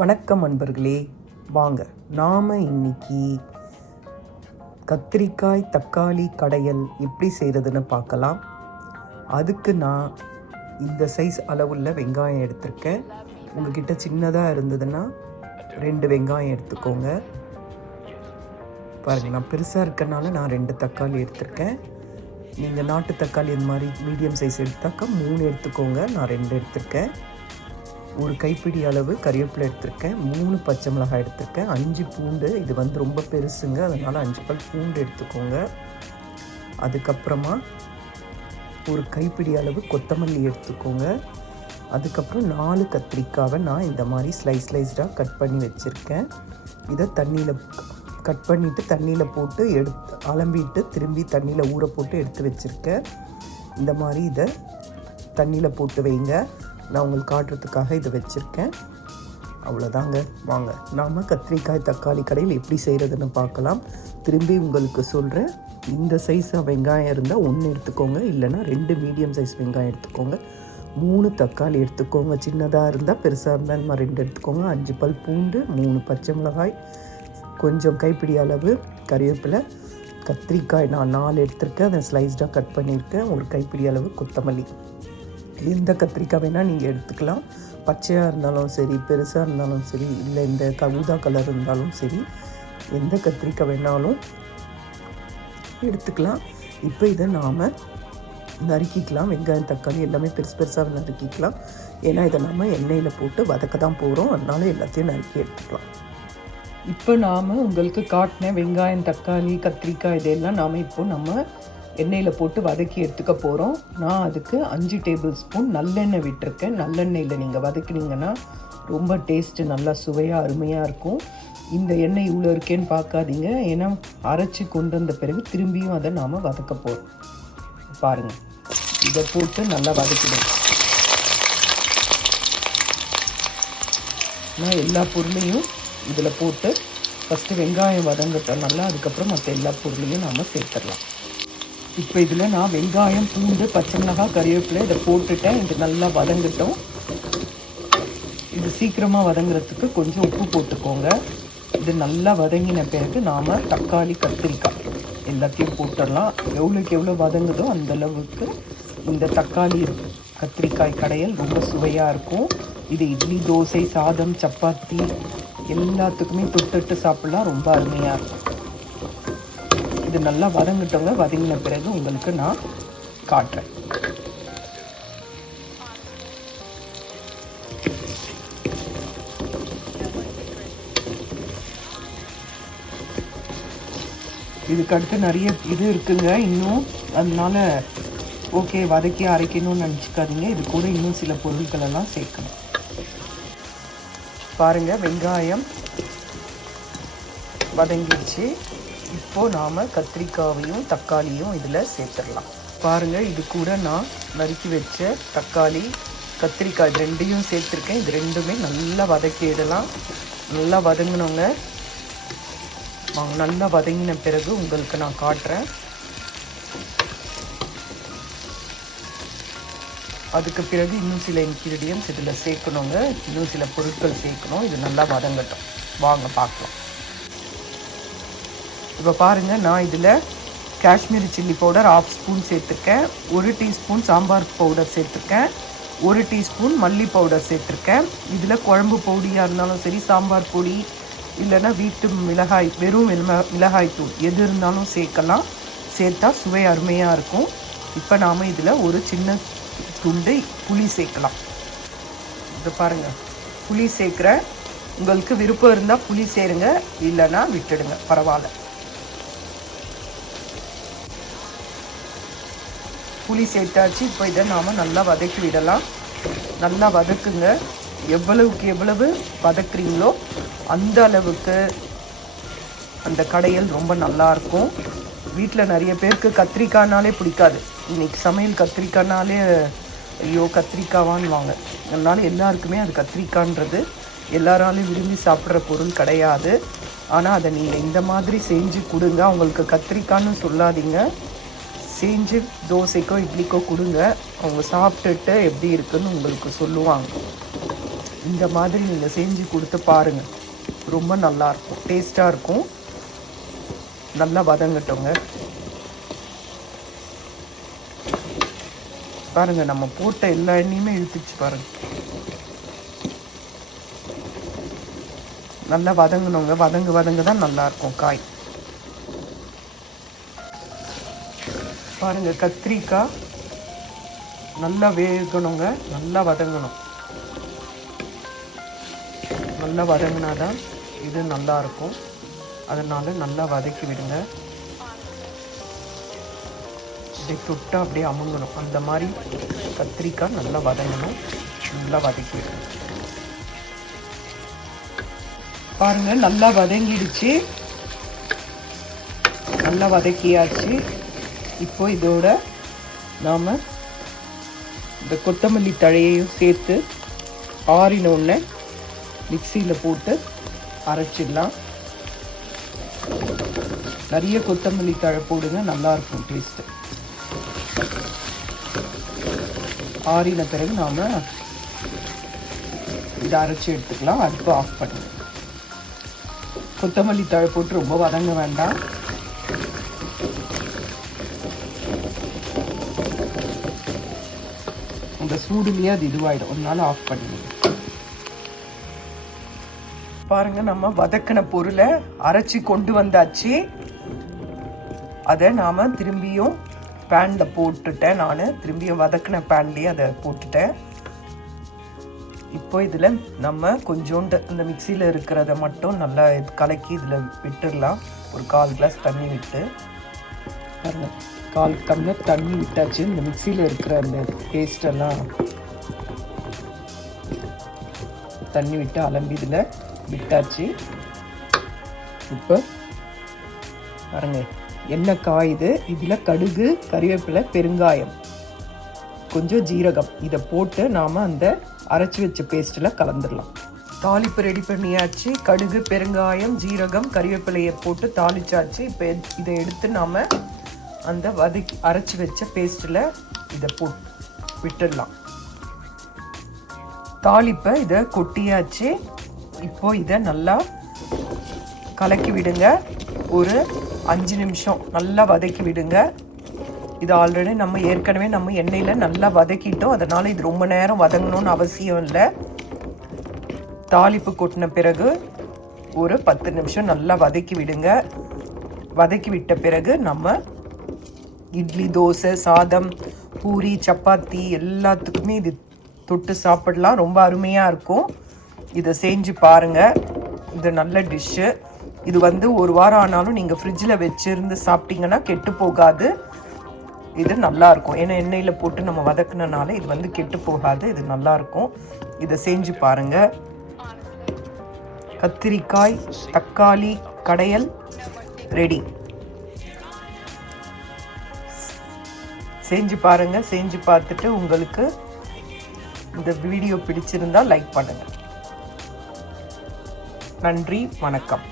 வணக்கம் அன்பர்களே, வாங்க நாம் இன்னைக்கு கத்திரிக்காய் தக்காளி கடையல் எப்படி செய்கிறதுன்னு பார்க்கலாம். அதுக்கு நான் இந்த சைஸ் அளவுள்ள வெங்காயம் எடுத்திருக்கேன். உங்ககிட்ட சின்னதாக இருந்ததுன்னா 2 வெங்காயம் எடுத்துக்கோங்க. பாருங்கள், நான் பெருசாக இருக்கனால நான் 2 தக்காளி எடுத்திருக்கேன். நீங்கள் நாட்டு தக்காளி இந்த மாதிரி மீடியம் சைஸ் எடுத்தாக்கா 3 எடுத்துக்கோங்க. நான் 2 எடுத்திருக்கேன். ஒரு கைப்பிடி அளவு கறிவேப்பிலை எடுத்திருக்கேன். 3 பச்சை மிளகாய் எடுத்திருக்கேன். 5 பூண்டு. இது ரொம்ப பெருசுங்க, அதனால் 5 பல் பூண்டு எடுத்துக்கோங்க. அதுக்கப்புறமா ஒரு கைப்பிடி அளவு கொத்தமல்லி எடுத்துக்கோங்க. அதுக்கப்புறம் 4 கத்திரிக்காவை நான் இந்த மாதிரி ஸ்லைஸ்டாக கட் பண்ணி வச்சுருக்கேன். இதை தண்ணியில் கட் பண்ணிவிட்டு தண்ணியில் போட்டு எடுத்து அலம்பிட்டு திரும்பி தண்ணியில் ஊற போட்டு எடுத்து வச்சுருக்கேன். இந்த மாதிரி இதை தண்ணியில் போட்டு வைங்க. நான் உங்களுக்கு காட்டுறதுக்காக இதை வச்சுருக்கேன். அவ்வளோதாங்க. வாங்க நாம் கத்திரிக்காய் தக்காளி கடையில் எப்படி செய்கிறதுன்னு பார்க்கலாம். திரும்பி உங்களுக்கு சொல்கிறேன். இந்த சைஸாக வெங்காயம் இருந்தால் 1 எடுத்துக்கோங்க, இல்லைனா 2 மீடியம் சைஸ் வெங்காயம் எடுத்துக்கோங்க. 3 தக்காளி எடுத்துக்கோங்க. சின்னதாக இருந்தால், பெருசாக இருந்தால் இந்த மாதிரி 2 எடுத்துக்கோங்க. 5 பல் பூண்டு, 3 பச்சை மிளகாய், கொஞ்சம் கைப்பிடி அளவு கறிவேப்பிலை, கத்திரிக்காய் நான் 4 எடுத்திருக்கேன், அதை ஸ்லைஸ்டாக கட் பண்ணியிருக்கேன். ஒரு கைப்பிடி அளவு கொத்தமல்லி. எந்த கத்திரிக்காய் வேணால் நீங்கள் எடுத்துக்கலாம். பச்சையாக இருந்தாலும் சரி, பெருசாக இருந்தாலும் சரி, இல்லை இந்த ஊதா கலர் இருந்தாலும் சரி, எந்த கத்திரிக்காய் வேணாலும் எடுத்துக்கலாம். இப்போ இதை நாம் நறுக்கிக்கலாம். வெங்காயம் தக்காளி எல்லாமே பெருசாக நறுக்கிக்கலாம். ஏன்னா இதை நம்ம எண்ணெயில் போட்டு வதக்க தான் போகிறோம், அதனால எல்லாத்தையும் நறுக்கி எடுத்துக்கலாம். இப்போ நாம் உங்களுக்கு காட்டின வெங்காயம் தக்காளி கத்திரிக்காய் இதெல்லாம் நாம் நம்ம எண்ணெயில் போட்டு வதக்கி எடுத்துக்க போகிறோம். நான் அதுக்கு 5 டேபிள் ஸ்பூன் நல்லெண்ணெய் விட்டுருக்கேன். நல்லெண்ணெயில் நீங்கள் வதக்கினீங்கன்னா ரொம்ப டேஸ்ட்டு நல்லா சுவையாக அருமையாக இருக்கும். இந்த எண்ணெய் இவ்வளோ இருக்கேன்னு பார்க்காதீங்க, ஏன்னா அரைச்சி கொண்டு வந்த பிறகு திரும்பியும் அதை நாம் வதக்க போகிறோம். பாருங்கள், இதை போட்டு நல்லா வதக்கிடுங்க. நான் எல்லா பொருளையும் இதில் போட்டு ஃபஸ்ட்டு வெங்காயம் வதங்கட்டும் நல்லா, அதுக்கப்புறம் மற்ற எல்லா பொருளையும் நாம் சேர்த்துடலாம். இப்போ இதில் நான் வெங்காயம் பூண்டு பச்சை மிளகாய் கறிவேப்பிலை இதை போட்டுட்டேன். இது நல்லா வதங்கட்டும். இது சீக்கிரமாக வதங்குறதுக்கு கொஞ்சம் உப்பு போட்டுக்கோங்க. இது நல்லா வதங்கின பிறகு நாம் தக்காளி கத்திரிக்காய் எல்லாத்தையும் போட்டுடலாம். எவ்வளோக்கு எவ்வளோ வதங்குதோ அந்தளவுக்கு இந்த தக்காளி கத்திரிக்காய் கடையல் ரொம்ப சுவையாக இருக்கும். இது இட்லி, தோசை, சாதம், சப்பாத்தி எல்லாத்துக்குமே தொட்டுட்டு சாப்பிட்லாம், ரொம்ப அருமையாக இருக்கும். இது நல்லா வதங்கிட்டவங்க. வதங்கின பிறகு உங்களுக்கு நான் காட்டுறேன். இதுக்கு அடுத்து நிறைய இது இருக்குங்க இன்னும், அதனால ஓகே வதக்கி அரைக்கணும்னு நினச்சிக்காதீங்க. இது கூட இன்னும் சில பொருட்கள் எல்லாம் சேர்க்கணும். பாருங்கள், வெங்காயம் வதங்கிடுச்சு. இப்போது நாம் கத்திரிக்காயையும் தக்காளியும் இதில் சேர்த்துடலாம். பாருங்கள், இது கூட நான் நறுக்கி வச்ச தக்காளி கத்திரிக்காய் 2ஐயும் சேர்த்துருக்கேன். இது 2மே நல்லா வதக்கிடலாம். நல்லா வதங்கினவங்க நல்லா வதங்கின பிறகு உங்களுக்கு நான் காட்டுறேன். அதுக்கு பிறகு இன்னும் சில இன்க்ரீடியன்ட்ஸ் இதில் சேர்க்கணுங்க. இன்னும் சில பொருட்கள் சேர்க்கணும். இது நல்லா வதங்கட்டும். வாங்க பார்க்கலாம். இப்போ பாருங்கள், நான் இதில் காஷ்மீரி சில்லி பவுடர் 1/2 ஸ்பூன் சேர்த்துருக்கேன். 1 டீஸ்பூன் சாம்பார் பவுடர் சேர்த்துருக்கேன். 1 டீஸ்பூன் மல்லி பவுடர் சேர்த்துருக்கேன். இதில் குழம்பு பொடியாக இருந்தாலும் சரி, சாம்பார் பொடி இல்லைன்னா வீட்டு மிளகாய், வெறும் மிளகாய் தூள் எது இருந்தாலும் சேர்க்கலாம். சேர்த்தா சுவை அருமையாக இருக்கும். இப்போ நாம் இதில் ஒரு சின்ன துண்டு புளி சேர்க்கலாம். இது பாருங்கள், புளி சேர்க்குறேன். உங்களுக்கு விருப்பம் இருந்தால் புளி சேருங்க, இல்லைன்னா விட்டுடுங்க, பரவாயில்ல. புளி சேர்த்தாச்சு. இப்போ இதை நாம் நல்லா வதக்கி விடலாம். நல்லா வதக்குங்க. எவ்வளவுக்கு எவ்வளவு வதக்குறீங்களோ அந்த அளவுக்கு அந்த கடையல் ரொம்ப நல்லாயிருக்கும். வீட்டில் நிறைய பேருக்கு கத்திரிக்காய்னாலே பிடிக்காது. இன்றைக்கி சமையல் கத்திரிக்காய்னாலே ஐயோ கத்திரிக்காவான்னு வாங்க. அதனால் எல்லாருக்குமே அது கத்திரிக்காய்ன்றது எல்லாராலையும் விரும்பி சாப்பிட்ற பொருள் கிடையாது. ஆனால் அதை நீங்கள் இந்த மாதிரி செஞ்சு கொடுங்க. அவங்களுக்கு கத்திரிக்காய்னு சொல்லாதீங்க, செஞ்சு தோசைக்கோ இட்லிக்கோ கொடுங்க. அவங்க சாப்பிட்டுட்டு எப்படி இருக்குன்னு உங்களுக்கு சொல்லுவாங்க. இந்த மாதிரி நீங்கள் செஞ்சு கொடுத்து பாருங்கள், ரொம்ப நல்லாயிருக்கும், டேஸ்ட்டாக இருக்கும். நல்லா வதங்கட்டோங்க. பாருங்கள், நம்ம போட்ட எல்லா எண்ணெயுமே இழுத்துச்சு பாருங்கள். நல்லா வதங்கணுங்க, வதங்க தான் நல்லாயிருக்கும் காய். பாருங்கள், கத்திரிக்காய் நல்லா வேகணுங்க, நல்லா வதங்கணும். நல்லா வதங்கினாதான் இது நல்லாயிருக்கும். அதனால் நல்லா வதக்கி விடுங்க. இப்படி தொட்டு அப்படியே அமுங்கணும். அந்த மாதிரி கத்திரிக்காய் நல்லா வதங்கணும். நல்லா வதக்கி விடுங்க. பாருங்கள், நல்லா வதங்கிடுச்சு, நல்லா வதக்கியாச்சு. இப்போ இதோட நாம் இந்த கொத்தமல்லி தழையையும் சேர்த்து ஆறினோடனே மிக்சியில் போட்டு அரைச்சிடலாம். நிறைய கொத்தமல்லி தழை போடுங்க, நல்லாயிருக்கும் டேஸ்ட்டு. ஆறின பிறகு நாம் இதை அரைச்சி எடுத்துக்கலாம். அடுப்பு ஆஃப் பண்ணுங்க. கொத்தமல்லி தழை போட்டு ரொம்ப வதங்க வேண்டாம். இந்த சூடுலேயே அது இதுவாகிடும், அதனால ஆஃப் பண்ணிடுங்க. பாருங்கள், நம்ம வதக்கின பொருளை அரைச்சி கொண்டு வந்தாச்சு. அதை நாம் திரும்பியும் பேனில் போட்டுட்டேன். நான் திரும்பியும் வதக்கின பேன்லேயே அதை போட்டுட்டேன். இப்போ இதில் நம்ம கொஞ்சோண்டு இந்த மிக்சியில் இருக்கிறத மட்டும் நல்லா கலக்கி இதில் விட்டுடலாம். ஒரு 1/4 கிளாஸ் தண்ணி விட்டு, பாருங்கள், 1/4 டம்ளர் தண்ணி விட்டாச்சு. இந்த மிக்சியில் இருக்கிற அந்த பேஸ்டெல்லாம் தண்ணி விட்டு அலம்பி இதில் விட்டாச்சு. இப்போ பாருங்கள், எண்ணெய் காயுது. இதில் கடுகு, கறிவேப்பிலை, பெருங்காயம், கொஞ்சம் ஜீரகம், இதை போட்டு நாம் அந்த அரைச்சி வச்ச பேஸ்ட்டில் கலந்துடலாம். தாளிப்பு ரெடி பண்ணியாச்சு. கடுகு, பெருங்காயம், ஜீரகம், கறிவேப்பிலையை போட்டு தாளிச்சாச்சு. இப்போ இதை எடுத்து நாம் அந்த அரைச்சி வச்ச பேஸ்ட்டில் இதை போட்டு விட்டுடலாம். தாளிப்பை இதை கொட்டியாச்சு. இப்போ இதை நல்லா கலக்கி விடுங்க. ஒரு 5 நிமிஷம் நல்லா வதக்கி விடுங்க. இது ஆல்ரெடி நம்ம ஏற்கனவே நம்ம எண்ணெயில் நல்லா வதக்கிட்டோம். அதனால் இது ரொம்ப நேரம் வதங்கணும்னு அவசியம் இல்லை. தாளிப்பு கொட்டின பிறகு ஒரு 10 நிமிஷம் நல்லா வதக்கி விடுங்க. வதக்கி விட்ட பிறகு நம்ம இட்லி, தோசை, சாதம், பூரி, சப்பாத்தி எல்லாத்துக்குமே இது தொட்டு சாப்பிடலாம். ரொம்ப அருமையாக இருக்கும். இதை செஞ்சு பாருங்கள். இது நல்ல டிஷ்ஷு. இது ஒரு வாரம் ஆனாலும் நீங்கள் ஃப்ரிட்ஜில் வச்சுருந்து சாப்பிட்டீங்கன்னா கெட்டு போகாது. இது நல்லாயிருக்கும். ஏன்னா எண்ணெயில் போட்டு நம்ம வதக்குனனால இது கெட்டு போகாது. இது நல்லாயிருக்கும். இதை செஞ்சு பாருங்கள். கத்திரிக்காய் தக்காளி கடையல் ரெடி. செஞ்சு பாருங்கள். செஞ்சு பார்த்துட்டு உங்களுக்கு இந்த வீடியோ பிடிச்சிருந்தால் லைக் பண்ணுங்கள். நன்றி, வணக்கம்.